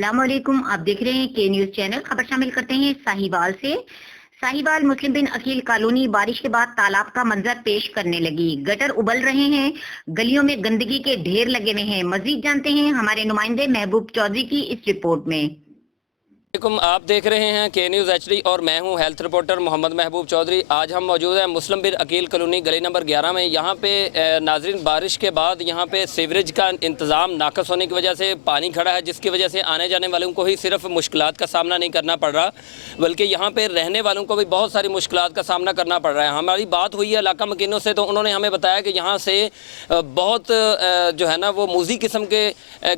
अस्सलाम वालेकुम। आप देख रहे हैं के न्यूज चैनल। खबर शामिल करते हैं साहिवाल से। साहिवाल मुस्लिम बिन अकील कॉलोनी बारिश के बाद तालाब का मंजर पेश करने लगी। गटर उबल रहे हैं, गलियों में गंदगी के ढेर लगे हुए हैं। मजीद जानते हैं हमारे नुमाइंदे महबूब चौधरी की इस रिपोर्ट में। आप देख रहे हैं के न्यूज़ HD और मैं हूं हेल्थ रिपोर्टर मोहम्मद महबूब चौधरी। आज हम मौजूद हैं मुस्लिम बिन अकील कॉलोनी गली नंबर 11 में। यहां पे नाजरीन बारिश के बाद यहां पे सीवरेज का इंतज़ाम नाकस होने की वजह से पानी खड़ा है, जिसकी वजह से आने जाने वालों को ही सिर्फ मुश्किलात का सामना नहीं करना पड़ रहा, बल्कि यहाँ पर रहने वालों को भी बहुत सारी मुश्किलात का सामना करना पड़ रहा है। हमारी बात हुई है इलाका मकीनों से, तो उन्होंने हमें बताया कि यहाँ से बहुत जो है ना वो मूजी किस्म के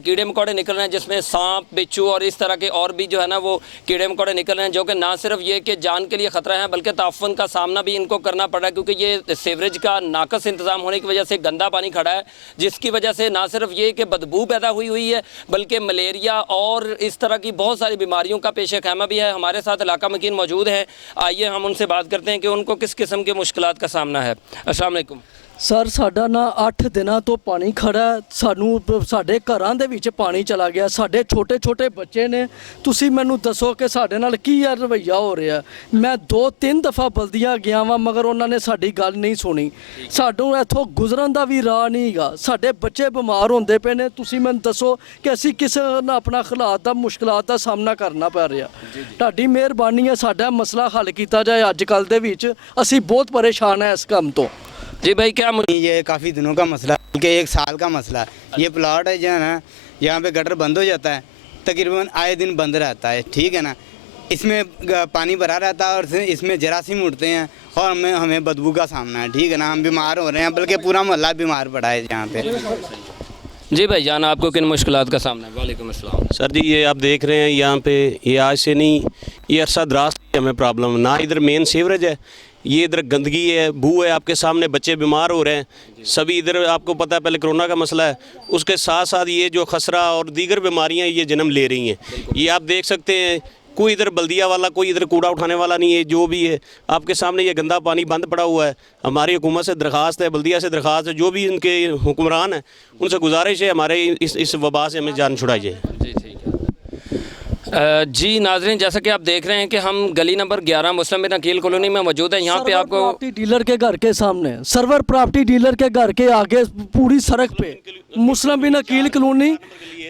कीड़े मकोड़े निकल रहे हैं, जिसमें सांप, बिच्छू और इस तरह के और भी जो है ना वो कीड़े मकोड़े निकल रहे हैं, जो कि ना सिर्फ ये कि जान के लिए ख़तरा है बल्कि ताफ़ुन का सामना भी इनको करना पड़ रहा है, क्योंकि ये सीवरेज का नाकस इंतज़ाम होने की वजह से गंदा पानी खड़ा है, जिसकी वजह से ना सिर्फ ये कि बदबू पैदा हुई है बल्कि मलेरिया और इस तरह की बहुत सारी बीमारियों का पेश खैमा भी है। हमारे साथ इलाका मकीन मौजूद हैं, आइए हम उनसे बात करते हैं कि उनको किस किस्म की मुश्किलात का सामना है। अस्सलाम वालेकुम ਸਰ ਸਾਡਾ ਨਾ 8 ਦਿਨਾਂ ਤੋਂ ਪਾਣੀ ਖੜਾ ਹੈ। ਸਾਨੂੰ ਸਾਡੇ ਘਰਾਂ ਦੇ ਵਿੱਚ ਪਾਣੀ ਚਲਾ ਗਿਆ। ਸਾਡੇ ਛੋਟੇ ਛੋਟੇ ਬੱਚੇ ਨੇ। ਤੁਸੀਂ ਮੈਨੂੰ ਦੱਸੋ ਕਿ ਸਾਡੇ ਨਾਲ ਕੀ ਰਵੱਈਆ ਹੋ ਰਿਹਾ। ਮੈਂ 2-3 ਦਫਾ ਬਲਦੀਆਂ ਗਿਆ ਵਾਂ, ਮਗਰ ਉਹਨਾਂ ਨੇ ਸਾਡੀ ਗੱਲ ਨਹੀਂ ਸੁਣੀ। ਸਾਨੂੰ ਇੱਥੋਂ ਗੁਜ਼ਰਨ ਦਾ ਵੀ ਰਾਹ ਨਹੀਂ ਹੈਗਾ। ਸਾਡੇ ਬੱਚੇ ਬਿਮਾਰ ਹੁੰਦੇ ਪਏ ਨੇ। ਤੁਸੀਂ ਮੈਨੂੰ ਦੱਸੋ ਕਿ ਅਸੀਂ ਕਿਸ ਨਾਲ ਆਪਣਾ ਹਾਲਾਤ ਦਾ ਮੁਸ਼ਕਲਾਤ ਦਾ ਸਾਹਮਣਾ ਕਰਨਾ ਪੈ ਰਿਹਾ। ਤੁਹਾਡੀ ਮਿਹਰਬਾਨੀ ਹੈ, ਸਾਡਾ ਮਸਲਾ ਹੱਲ ਕੀਤਾ ਜਾਏ। ਅੱਜ ਕੱਲ੍ਹ ਦੇ ਵਿੱਚ ਅਸੀਂ ਬਹੁਤ ਪਰੇਸ਼ਾਨ ਹੈ ਇਸ ਕੰਮ ਤੋਂ। जी भाई, क्या ये काफ़ी दिनों का मसला है, बल्कि 1 साल का मसला है। ये प्लाट है जो है ना, यहाँ पे गटर बंद हो जाता है, तकरीबन आए दिन बंद रहता है, ठीक है ना। इसमें पानी भरा रहता है और इसमें जरासीम उठते हैं और हमें बदबू का सामना है, ठीक है ना। हम बीमार हो रहे हैं, बल्कि पूरा मोहल्ला बीमार पड़ा है यहाँ पे। जी भाई जान, आपको किन मुश्किलात का सामना है? वालेकुम अस्सलाम। सर जी, ये आप देख रहे हैं यहाँ पे, ये आज से नहीं, ये अरसा दराज से हमें प्रॉब्लम ना। इधर मेन सीवरेज है, ये इधर गंदगी है, बू है, आपके सामने बच्चे बीमार हो रहे हैं सभी। इधर आपको पता है पहले कोरोना का मसला है, उसके साथ साथ ये जो खसरा और दीगर बीमारियाँ ये जन्म ले रही हैं। ये आप देख सकते हैं, कोई इधर बल्दिया वाला, कोई इधर कूड़ा उठाने वाला नहीं है। जो भी है आपके सामने ये गंदा पानी बंद पड़ा हुआ है। हमारी हुकूमत से दरख्वास्त है, बल्दिया से दरख्वास्त है, जो भी इनके हुक्मरान हैं उनसे गुजारिश है हमारे इस वबा से हमें जान छुड़ाइए। जी ठीक है। जी नाजरीन, जैसा कि आप देख रहे हैं कि हम गली नंबर 11 मुस्लिम बिन अकील कॉलोनी में मौजूद है। यहाँ पे आपको प्रॉपर्टी डीलर के घर के सामने, सर्वर प्रॉपर्टी डीलर के घर के आगे पूरी सड़क पे मुस्लिम बिन अकील कॉलोनी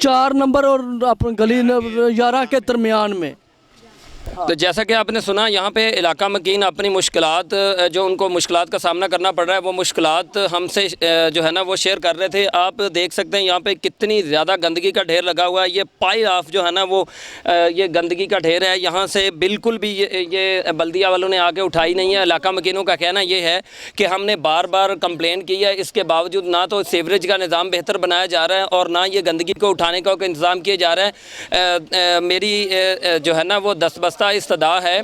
4 नंबर और गली 11 के दरमियान में। तो जैसा कि आपने सुना, यहाँ पे इलाका मकीन अपनी मुश्किलात, जो उनको मुश्किलात का सामना करना पड़ रहा है, वो मुश्किलात हमसे जो है ना वो शेयर कर रहे थे। आप देख सकते हैं यहाँ पे कितनी ज़्यादा गंदगी का ढेर लगा हुआ है। ये पाइल ऑफ जो है ना वो ये गंदगी का ढेर है। यहाँ से बिल्कुल भी ये बल्दिया वालों ने आके उठाई नहीं है। इलाका मकीनों का कहना ये है कि हमने बार बार कंप्लेन की है, इसके बावजूद ना तो सीवरेज का निज़ाम बेहतर बनाया जा रहा है और ना ये गंदगी को उठाने का इंतज़ाम किया जा रहा है। मेरी जो है ना वो दस्तबस्ता इस्तदा है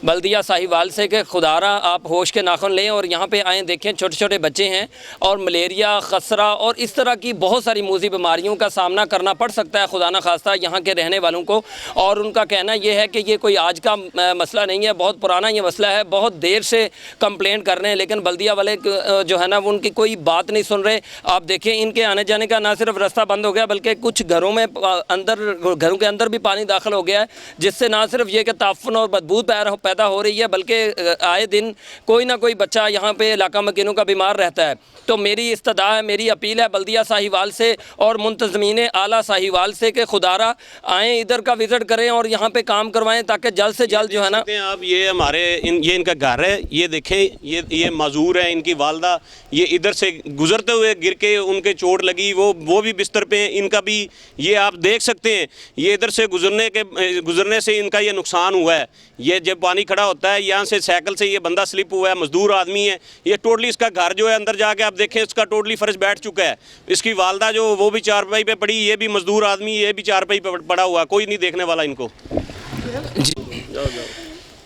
बल्दिया साहिवाल से कि खुदारा आप होश के नाखुन लें और यहाँ पे आएँ, देखें छोटे छोटे बच्चे हैं और मलेरिया, खसरा और इस तरह की बहुत सारी मूजी बीमारियों का सामना करना पड़ सकता है खुदा न खास्ता यहाँ के रहने वालों को। और उनका कहना यह है कि ये कोई आज का मसला नहीं है, बहुत पुराना ये मसला है। बहुत देर से कंप्लेंट कर रहे हैं, लेकिन बल्दिया वाले जो है ना वो उनकी कोई बात नहीं सुन रहे। आप देखें, इनके आने जाने का ना सिर्फ रास्ता बंद हो गया, बल्कि कुछ घरों में घरों के अंदर भी पानी दाखिल हो गया है, जिससे ना सिर्फ ये कि ताफ़ुन और बदबू पैदा हो रही है, बल्कि आए दिन कोई ना कोई बच्चा यहाँ पे इलाका मकीनों का बीमार रहता है। तो मेरी इस्तदा है, मेरी अपील है बल्दिया साहिवाल से और मुंतज़मीन आला साहिवाल से कि खुदारा आएँ, इधर का विज़िट करें और यहाँ पे काम करवाएं, ताकि जल्द से जल्द जो है ना। आप ये हमारे ये इनका घर है, ये देखें, ये माजूर है, इनकी वालदा ये इधर से गुजरते हुए गिर के उनके चोट लगी, वो भी बिस्तर पे हैं। इनका भी ये आप देख सकते हैं, ये इधर से गुजरने से इनका ये नुकसान हुआ है। ये जब पानी खड़ा होता है, यहाँ से साइकिल से ये बंदा स्लिप हुआ है, मजदूर आदमी है। ये टोटली इसका घर जो है अंदर जाके आप देखें, इसका टोटली फर्श बैठ चुका है। इसकी वालदा जो वो भी चारपाई पे पड़ी, ये भी मजदूर आदमी, ये भी चारपाई पे पड़ा हुआ, कोई नहीं देखने वाला इनको।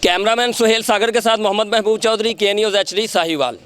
कैमरामैन सुहेल सागर के साथ मोहम्मद महबूब चौधरी, के न्यूज़ HD साहिवाल।